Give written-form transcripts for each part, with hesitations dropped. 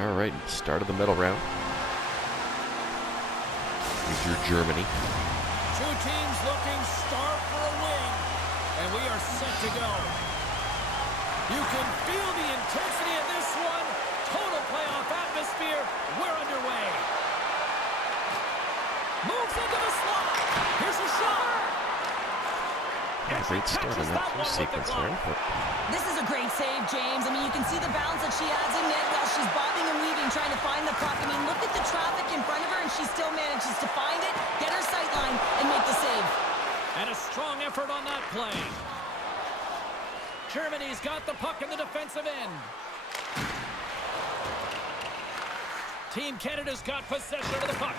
All right, start of the medal round. Here's your Germany. Two teams looking starved for a win, and we are set to go. You can feel the intensity of this one. Total playoff atmosphere. We're underway. Moves into the slot. Here's a shot. Great start on that first sequence there. This is a great save, James. I mean, you can see the bounce that she has in net while she's bobbing and weaving, trying to find the puck. I mean, look at the traffic in front of her, and she still manages to find it, get her sight line, and make the save. And a strong effort on that play. Germany's got the puck in the defensive end. Team Canada's got possession of the puck.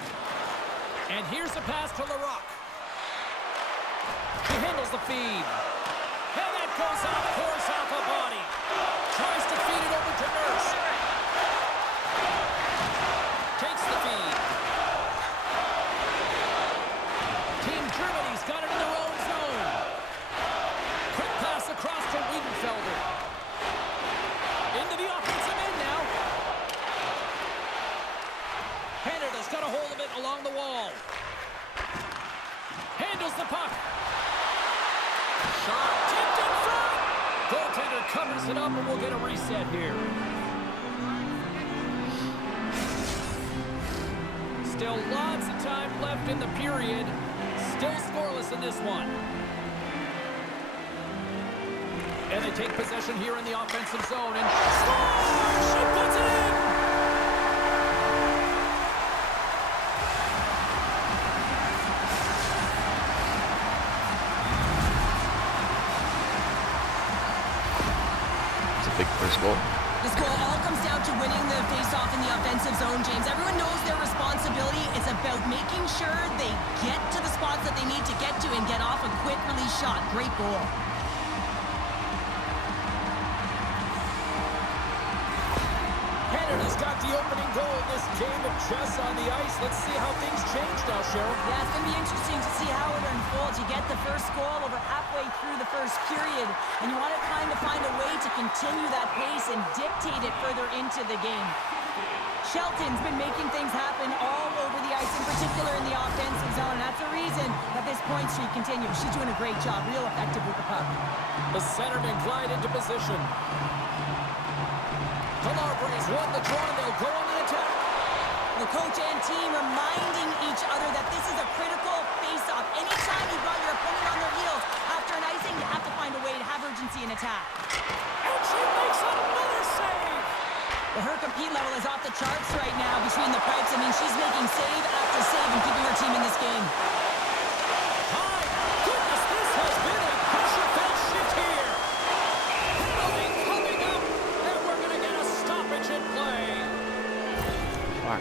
And here's a pass to Larocque. She handles the feed. And that goes off course off a body. Tries to feed it over to Nurse. Takes the feed. Team Germany's got it in their own zone. Quick pass across to Wiedenfelder. Into the offensive end now. Canada's got a hold of it along the wall. Handles the puck. Shot tipped in front. Goaltender covers it up, and we'll get a reset here. Still lots of time left in the period. Still scoreless in this one. And they take possession here in the offensive zone. And scores! She puts it in! Big first goal. This goal all comes down to winning the face-off in the offensive zone, James. Everyone knows their responsibility. It's about making sure they get to the spots that they need to get to and get off a quick release shot. Great goal. Canada's got the opening goal in this game of chess on the ice. Let's see how things change now, Cheryl. Yeah, it's going to be interesting to see how it unfolds. You get the first goal over halfway through the first period, and you want to kind of find a way to continue that pace and dictate it further into the game. Shelton's been making things happen all over the ice, in particular in the offensive zone, and that's the reason that this point streak continues. She's doing a great job, real effective with the puck. The centerman glide into position. Calabre's won the draw, and they'll go on the attack. The coach and team reminding each other that this is a critical face-off. Anytime you brought your opponent on their heels after an icing, you have to find a way to have urgency in attack. And she makes another save! Well, her compete level is off the charts right now between the pipes. I mean, she's making save after save and keeping her team in this game. My goodness, this has been a pressure-filled shift here. Penalty coming up, and we're going to get a stoppage in play. Fuck.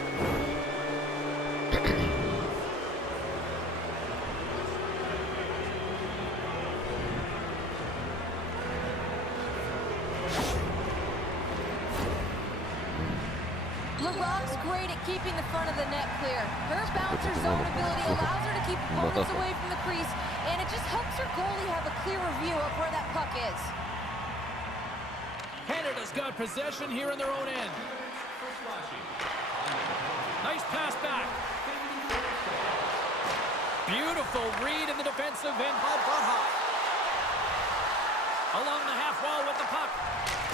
Larocque's great at keeping the front of the net clear. Her bouncer zone ability allows her to keep opponents away from the crease, and it just helps her goalie have a clearer view of where that puck is. Canada's got possession here in their own end. Nice pass back. Beautiful read in the defensive end by Baha. Along the half wall with the puck.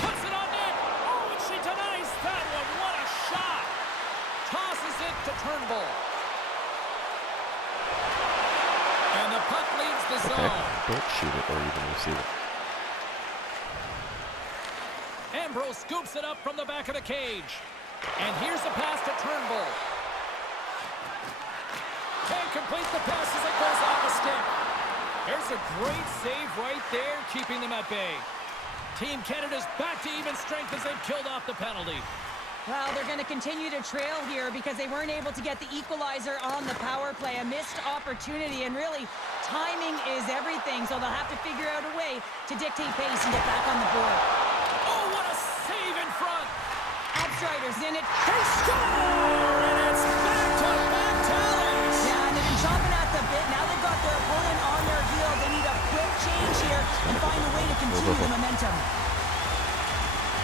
Puts it on net. Oh, and she denies that one. What a shot. Tosses it to Turnbull. And the puck leaves the zone. Don't shoot it or even receive it. Ambrose scoops it up from the back of the cage. And here's a pass to Turnbull. Can't complete the pass as it goes off the stick. There's a great save right there, keeping them at bay. Team Canada's back to even strength as they've killed off the penalty. Well, they're going to continue to trail here because they weren't able to get the equalizer on the power play. A missed opportunity, and really, timing is everything, so they'll have to figure out a way to dictate pace and get back on the board. Oh, what a save in front! Abstriders in it. They score! And it's back-to-back tallies! Yeah, and they've been chomping at the bit. Now they've got their opponent on their heels. They need a quick change here and find a way to continue the momentum.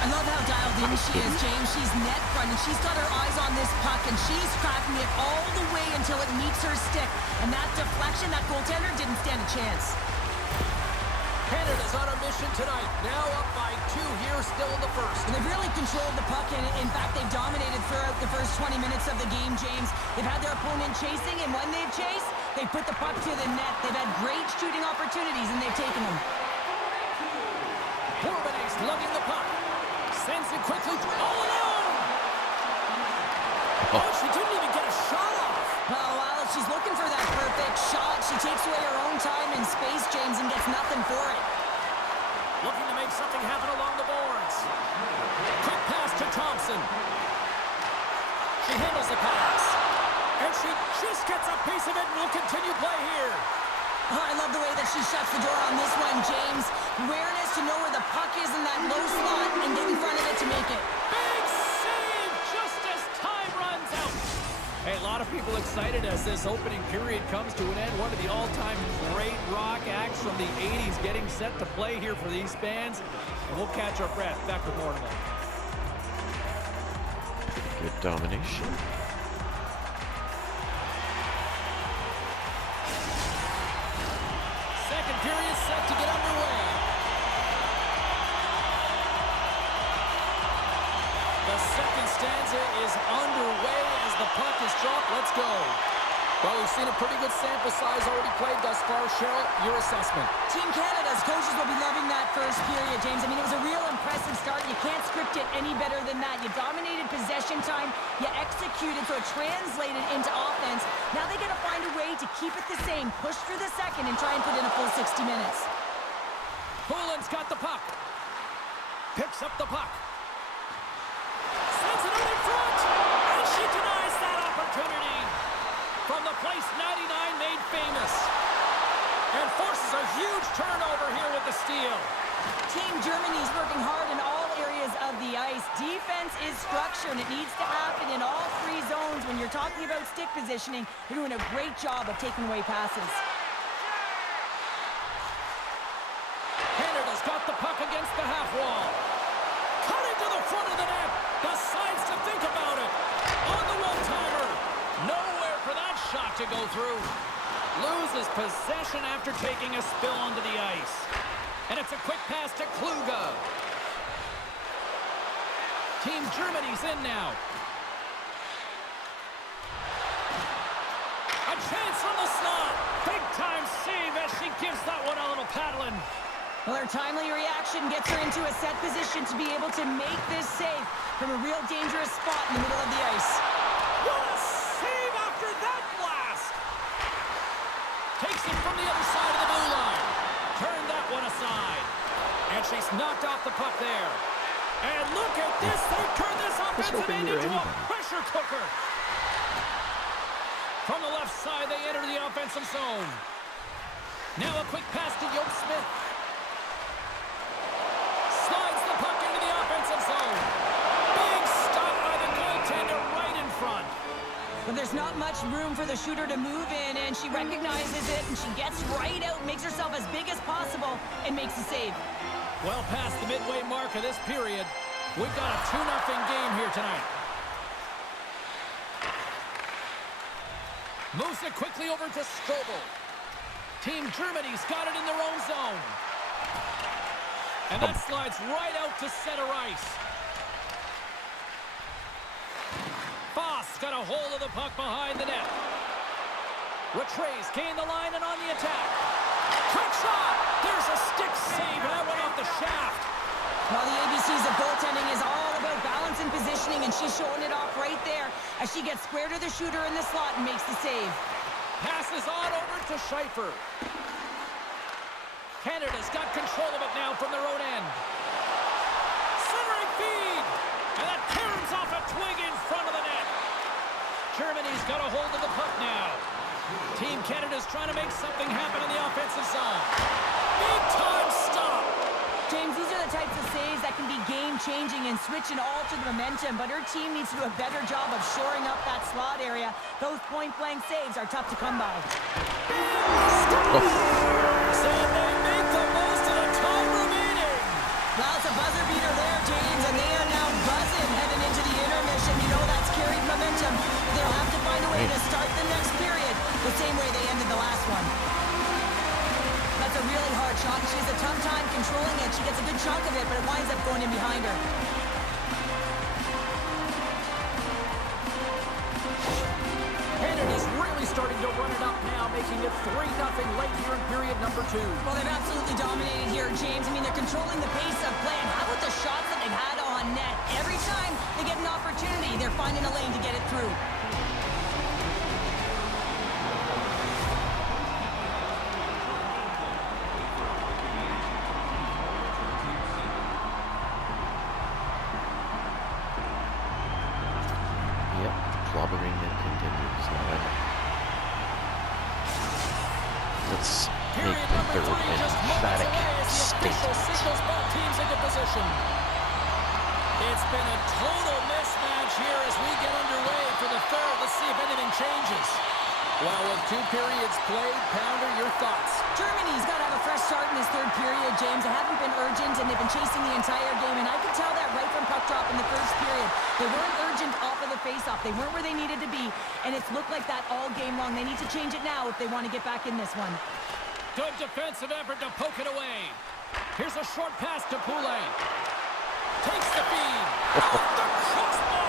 I love how dialed in she is, James. She's net front, and she's got her eyes on this puck, and she's tracking it all the way until it meets her stick. And that deflection, that goaltender didn't stand a chance. Canada's on a mission tonight. Now up by 2 here, still in the first. And they've really controlled the puck, and in fact, they've dominated throughout the first 20 minutes of the game, James. They've had their opponent chasing, and when they've chased, they've put the puck to the net. They've had great shooting opportunities, and they've taken them. Bourbonnais lugging the puck. Sends it quickly all alone. Oh, she didn't even get a shot off. Oh, well, if she's looking for that perfect shot, she takes away her own time and space, James, and gets nothing for it. Looking to make something happen along the boards. Quick pass to Thompson. She handles the pass. And she just gets a piece of it and will continue play here. Oh, I love the way that she shuts the door on this one, James. Awareness to know where the puck is in that low slot and get in front of it to make it. Big save just as time runs out. Hey, a lot of people excited as this opening period comes to an end. One of the all-time great rock acts from the 80s getting set to play here for these fans. And we'll catch our breath. Back with more in a moment. Good domination. Second period set to get underway. The second stanza is underway as the puck is dropped. Let's go. Well, we've seen a pretty good sample size already played thus far. Cheryl, your assessment. Team Canada's coaches will be loving that first period, James. I mean, it was a real impressive start. You can't script it any better than that. You dominated possession time. You executed, so it translated into offense. Now they got to find a way to keep it the same, push through the second, and try and put in a full 60 minutes. Poulin's got the puck. Picks up the puck. Sends it out in front. And she denies that opportunity. From the place 99 made famous. And forces a huge turnover here with the steal. Team Germany's working hard in all areas of the ice. Defense is structure, and it needs to happen in all three zones. When you're talking about stick positioning, they're doing a great job of taking away passes. Canada's got the puck against the half wall. Cutting to the front of the net. Decides to think about it. On the one-timer. Nowhere for that shot to go through. Loses possession after taking a spill onto the ice. And it's a quick pass to Kluge. Team Germany's in now. A chance from the slot. Big time save as she gives that one a little paddling. Well, her timely reaction gets her into a set position to be able to make this save from a real dangerous spot in the middle of the ice. What a save after that blast! Takes it from the other side of the blue line. Turn that one aside. And she's knocked off the puck there. And look at this. They turn this offensive end into a pressure cooker. From the left side, they enter the offensive zone. Now a quick pass to Yoke Smith. Slides the puck into the offensive zone. Big stop by the goaltender right in front. But there's not much room for the shooter to move in, and she recognizes it, and she gets right out, makes herself as big as possible, and makes a save. Well past the midway mark of this period, we've got a 2-0 game here tonight. Moves it quickly over to Strobel. Team Germany's got it in their own zone. And that slides right out to center ice. Foss got a hold of the puck behind the net. Rattré's gained the line and on the attack. Quick shot! There's a stick save, and that went off the shaft. Well, the ABCs of goaltending is all about balance and positioning, and she's showing it off right there as she gets square to the shooter in the slot and makes the save. Passes on over to Schaefer. Canada's got control of it now from their own end. Centering feed! And that turns off a twig in front of the net. Germany's got a hold of the puck now. Team Canada's trying to make something happen in the offensive zone. Big time stop! James, these are the types of saves that can be game-changing and switch and alter the momentum, but her team needs to do a better job of shoring up that slot area. Those point-blank saves are tough to come by. So they make the most of the time remaining. Well, it's a buzzer beater there, James, and way to start the next period, the same way they ended the last one. That's a really hard shot. She has a tough time controlling it. She gets a good chunk of it, but it winds up going in behind her. Canada's really starting to run it up now, making it 3-0 late here in period number 2. Well, they've absolutely dominated here, James. I mean, they're controlling the pace of play. And how about the shots that they've had on net? Every time they get an opportunity, they're finding a lane to get it through. Yep, clobbering it continues. Let's make the third an emphatic statement. Signals both teams into position. It's been a total mismatch here as we get underway for the third. Let's see if anything changes. Well, with 2 periods played, Pounder, your thoughts? Germany's got to have a fresh start in this third period, James. They haven't been urgent, and they've been chasing the entire game, and I could tell that right from puck drop in the first period. They weren't urgent off of the faceoff. They weren't where they needed to be, and it's looked like that all game long. They need to change it now if they want to get back in this one. Good defensive effort to poke it away. Here's a short pass to Poulet. Takes the feed. Off the crossbar.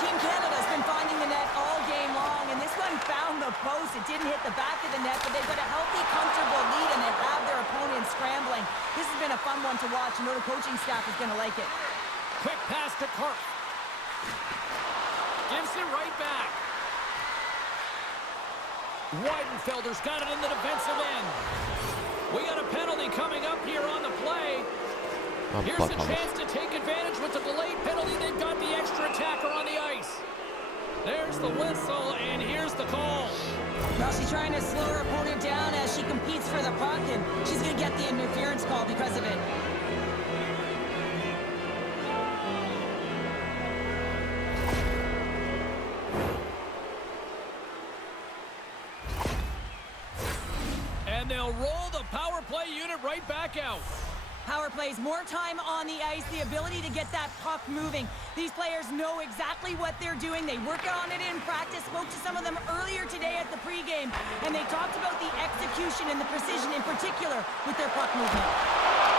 Team Canada's been finding the net all game long, and this one found the post. It didn't hit the back of the net, but they've got a healthy, comfortable lead, and they have their opponent scrambling. This has been a fun one to watch. You know the coaching staff is going to like it. Quick pass to Karp. Gives it right back. Weidenfelder's got it in the defensive end. We got a penalty coming up here on the play. Here's a chance to take advantage with the delayed penalty. They've got the extra attacker on the ice. There's the whistle, and here's the call. Well, she's trying to slow her opponent down as she competes for the puck, and she's going to get the interference call because of it. And they'll roll the power play unit right back out. Power plays, more time on the ice, the ability to get that puck moving. These players know exactly what they're doing. They work on it in practice. Spoke to some of them earlier today at the pregame, and they talked about the execution and the precision in particular with their puck movement.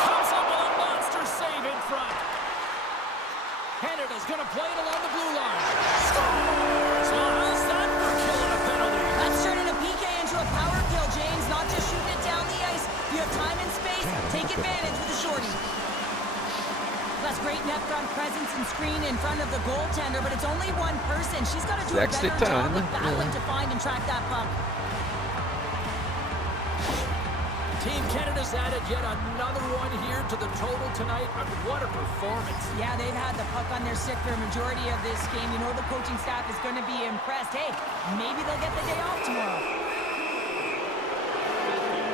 Comes up with a monster save in front. Canada's going to play it along the blue line. Scores! Well, how's that for killing a penalty? That's turning a PK into a power kill, James. Not just shooting it down the ice. You have time and space. Take advantage with a shorty. That's great net front presence and screen in front of the goaltender, but it's only one person. She's got to do a better job of battling to find and track that puck. Team Canada's added yet another one here to the total tonight. I mean, what a performance. Yeah, they've had the puck on their stick for a majority of this game. You know the coaching staff is going to be impressed. Hey, maybe they'll get the day off tomorrow.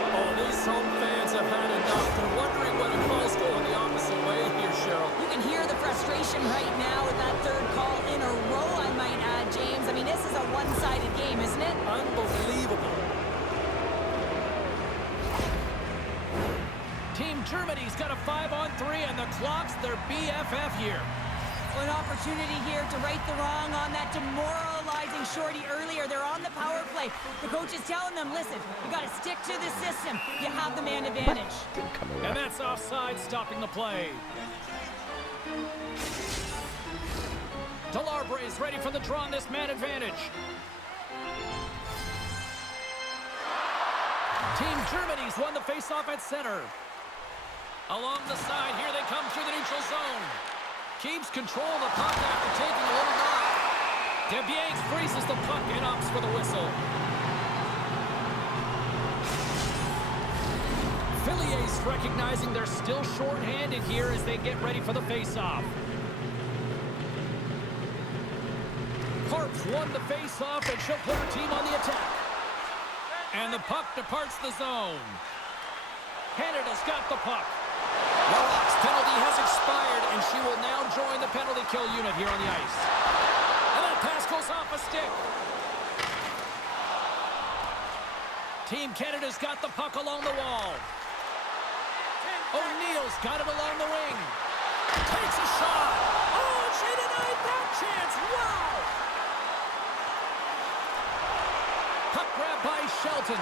Oh, these home fans have had enough. They're wondering when the calls go in the opposite way here, Cheryl. You can hear the frustration right now with that third call in a row, I might add, James. I mean, this is a one-sided game, isn't it? Unbelievable. Team Germany's got a 5-on-3, and the clock's their BFF here. An opportunity here to right the wrong on that demoralizing shorty earlier. They're on the power play. The coach is telling them, listen, you got to stick to the system. You have the man advantage. And that's offside, stopping the play. Delarbre's ready for the draw on this man advantage. Team Germany's won the faceoff at center. Along the side, here they come through the neutral zone. Keeps control of the puck after taking a little knock. DeBianks freezes the puck and opts for the whistle. Phillies recognizing they're still short-handed here as they get ready for the faceoff. Karp's won the faceoff, and she'll put her team on the attack. And the puck departs the zone. Canada's got the puck. Warlock's penalty has expired, and she will now join the penalty kill unit here on the ice. And that pass goes off a stick. Team Canada's got the puck along the wall. O'Neill's got it along the wing. Takes a shot. Oh, she denied that chance. Wow! Shelton.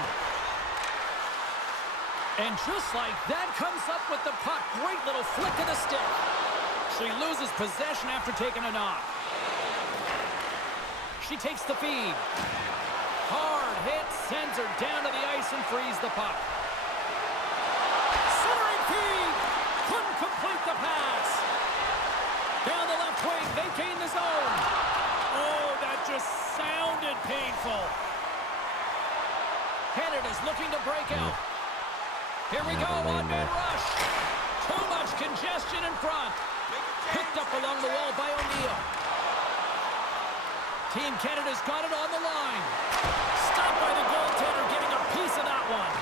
And just like that, comes up with the puck. Great little flick of the stick. She loses possession after taking a knock. She takes the feed. Hard hit, sends her down to the ice and frees the puck. Centering feed. Couldn't complete the pass. Down the left wing, they gain the zone. Oh, that just sounded painful. Canada's looking to break out. Here we go, one-man rush. Too much congestion in front. Picked up along the wall by O'Neill. Team Canada's got it on the line. Stopped by the goaltender, getting a piece of that one.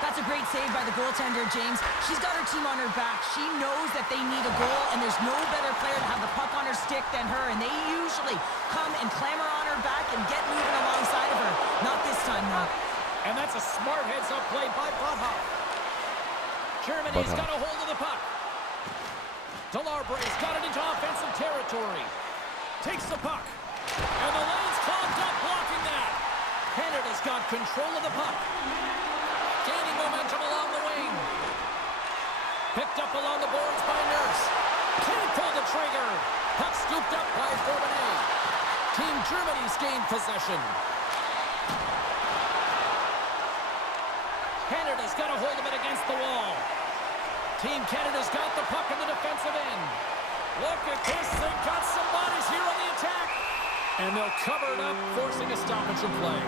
That's a great save by the goaltender, James. She's got her team on her back. She knows that they need a goal, and there's no better player to have the puck on her stick than her, and they usually come and clamor on her back and get moving alongside of her. Not this time, though. And that's a smart heads-up play by Buthoff. Germany's got a hold of the puck. Delarbray's got it into offensive territory. Takes the puck. And the lane's clogged up, blocking that. Canada's got control of the puck. Gaining momentum along the wing. Picked up along the boards by Nurse. Can't pull the trigger. Puck scooped up by Fournier. Team Germany's gained possession. Canada's got a hold of it against the wall. Team Canada's got the puck in the defensive end. Look at this. They've got some bodies here on the attack. And they'll cover it up, forcing a stoppage of play.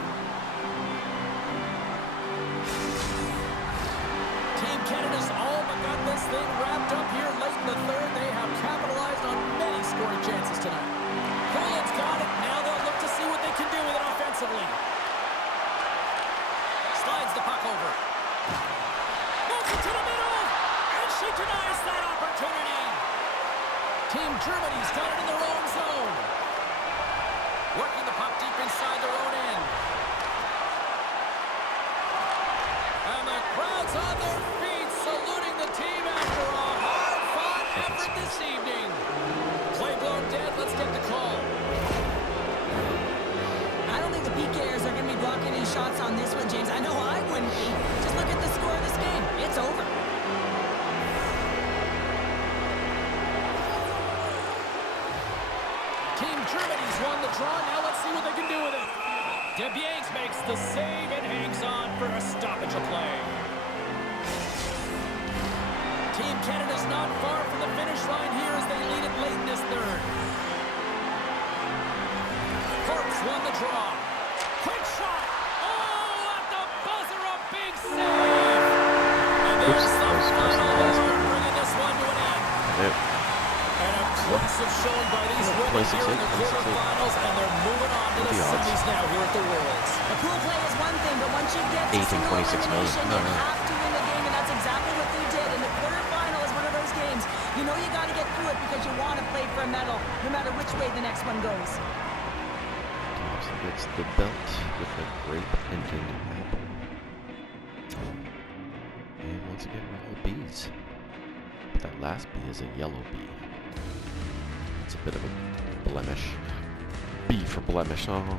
Team Canada's all but got this thing wrapped up here late in the third. They have capitalized on many scoring chances tonight. Poland's got it. Now they'll look to see what they can do with it offensively. Slides the puck over. Moves it to the middle. And she denies that opportunity. Team Germany's got it in their own zone. Working the puck deep inside their own end. And the crowd's on their feet, saluting the team after a hard-fought effort this evening. Play blown dead. Let's get the call. I don't think the PKers are going to be blocking any shots on this one, James. I know I wouldn't be. Just look at the score of this game. It's over. Team Germany's won the draw. Now let's see what they can do with it. DeBianks makes the save and hangs on for a stoppage of play. Team Canada's not far from the finish line here as they lead it late in this third. Corpse won the draw. Quick shot. Oh, at the buzzer, a big save. And there's the final word, bringing this one to an end. And a impressive showing by these women here in the quarterfinals, and they're moving on to the semis now here at the Worlds. A cool play is one thing, but once you get to 8 and 26 million. you have to win the game, and that's exactly what they did. And the quarterfinal is one of those games. You know you got to get through it because you want to play for a medal, no matter which way the next one goes. Thompson gets the belt with a grape ending apple. And once again, we're all bees. But that last bee is a yellow bee. It's a bit of a blemish. B for blemish. Oh.